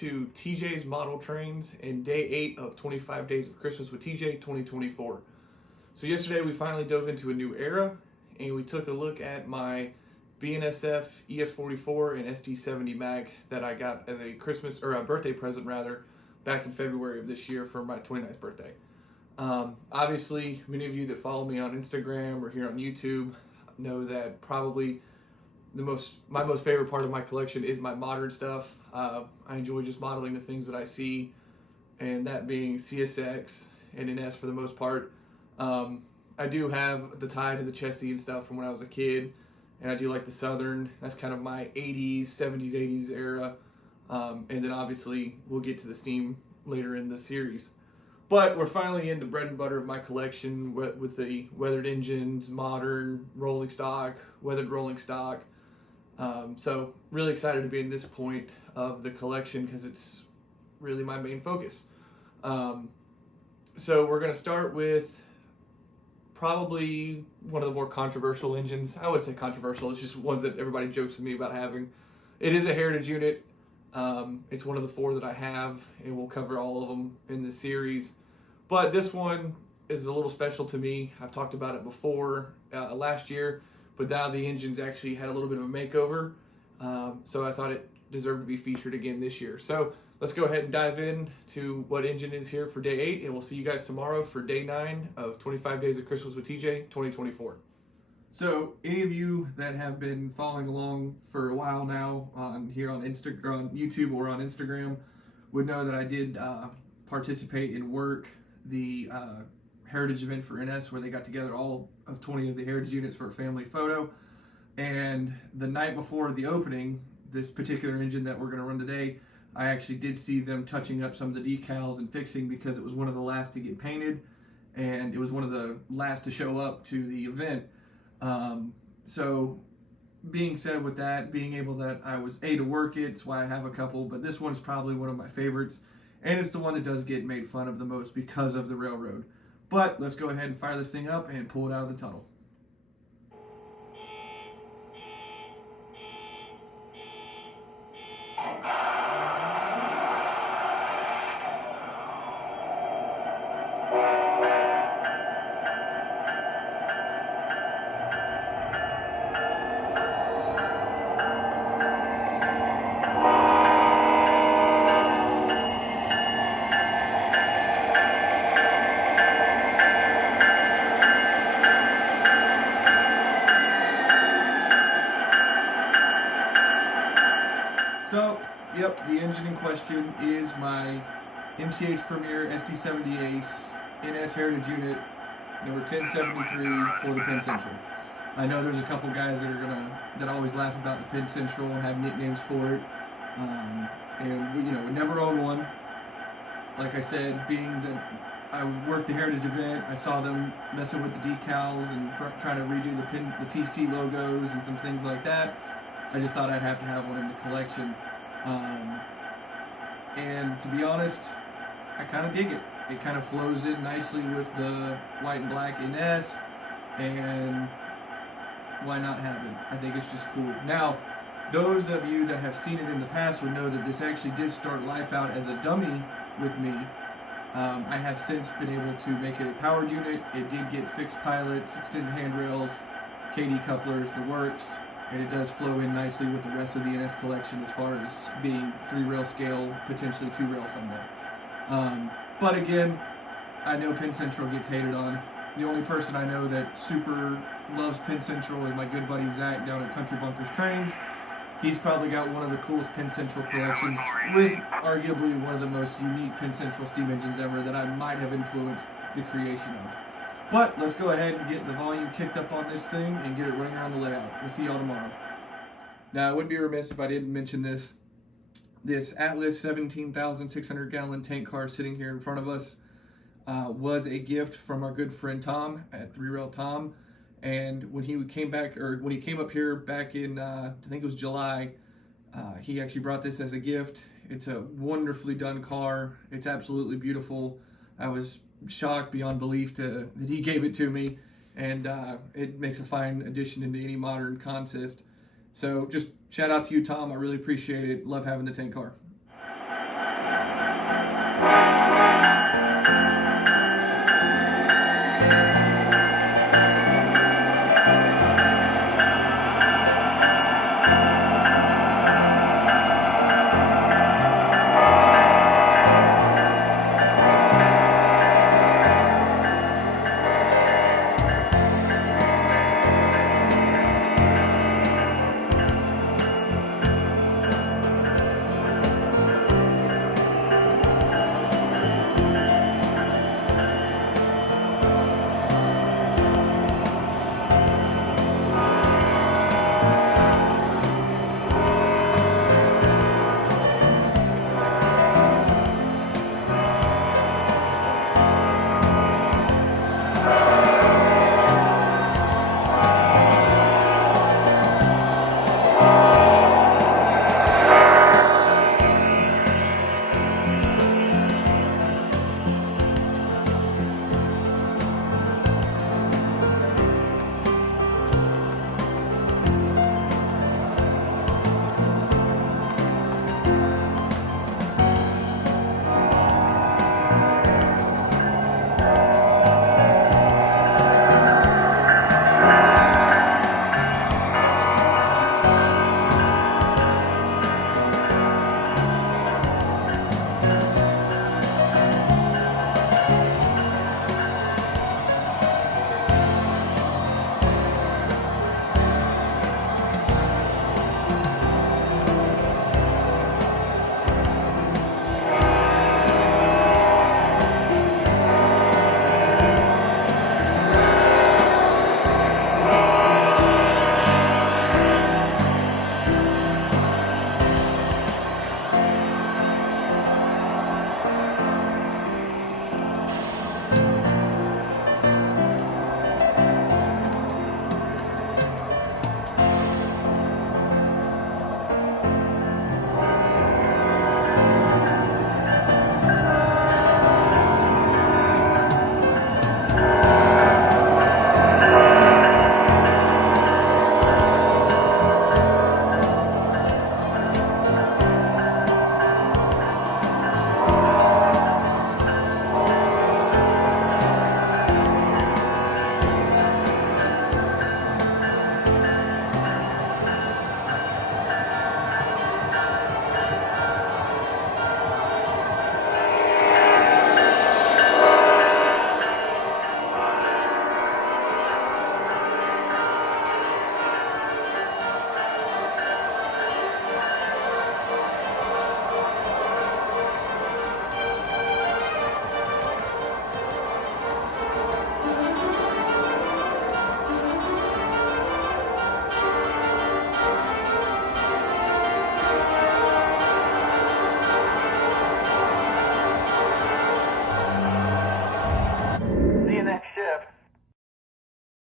to TJ's Model Trains and day 8 of 25 Days of Christmas with TJ 2024. So yesterday we finally dove into a new era and we took a look at my BNSF ES44 and SD70 mag that I got as a Christmas, or a birthday present rather, back in February of this year for my 29th birthday. Obviously, many of you that follow me on Instagram or here on YouTube know that probably my most favorite part of my collection is my modern stuff. I enjoy just modeling the things that I see, and that being CSX and NS for the most part. I do have the tie to the chassis and stuff from when I was a kid, and I do like the Southern. That's kind of my 80s, 70s, 80s era. And then obviously we'll get to the Steam later in the series. But we're finally in the bread and butter of my collection with the weathered engines, modern, rolling stock, weathered rolling stock. So really excited to be in this point of the collection because it's really my main focus. So we're going to start with probably one of the more controversial engines. I would say controversial, it's just ones that everybody jokes with me about having. It is a heritage unit. It's one of the 4 that I have, and we'll cover all of them in this series. But this one is a little special to me. I've talked about it before last year, but now the engine's actually had a little bit of a makeover. So I thought it deserved to be featured again this year. So let's go ahead and dive in to what engine is here for day 8, and we'll see you guys tomorrow for day 9 of 25 Days of Christmas with TJ 2024. So any of you that have been following along for a while now here on YouTube or on Instagram would know that I did participate in the heritage event for NS, where they got together all of 20 of the heritage units for a family photo. And the night before the opening, this particular engine that we're going to run today, I actually did see them touching up some of the decals and fixing, because it was one of the last to get painted and it was one of the last to show up to the event. So being said with that, being able that I was to work it, it's why I have a couple, but this one's probably one of my favorites, and it's the one that does get made fun of the most because of the railroad. But let's go ahead and fire this thing up and pull it out of the tunnel. So, yep, the engine in question is my MTH Premier SD70ACe NS Heritage Unit number 1073 for the Penn Central. I know there's a couple guys that always laugh about the Penn Central and have nicknames for it, and we never owned one. Like I said, being that I worked the heritage event, I saw them messing with the decals and trying to redo the PC logos and some things like that. I just thought I'd have to have one in the collection. And to be honest, I kind of dig it. It kind of flows in nicely with the white and black NS, and why not have it? I think it's just cool. Now, those of you that have seen it in the past would know that this actually did start life out as a dummy with me. I have since been able to make it a powered unit. It did get fixed pilots, extended handrails, KD couplers, the works. And it does flow in nicely with the rest of the NS collection as far as being 3-rail scale, potentially 2-rail someday. But again, I know Penn Central gets hated on. The only person I know that super loves Penn Central is my good buddy Zach down at Country Bunkers Trains. He's probably got one of the coolest Penn Central collections, with arguably one of the most unique Penn Central steam engines ever that I might have influenced the creation of. But let's go ahead and get the volume kicked up on this thing and get it running around the layout. We'll see y'all tomorrow. Now, I would be remiss if I didn't mention this. This Atlas 17,600 gallon tank car sitting here in front of us was a gift from our good friend Tom at 3-Rail Tom. And when he came up here back in, I think it was July, he actually brought this as a gift. It's a wonderfully done car. It's absolutely beautiful. I was shocked beyond belief that he gave it to me, and it makes a fine addition into any modern consist. So just shout out to you, Tom. I really appreciate it. Love having the tank car.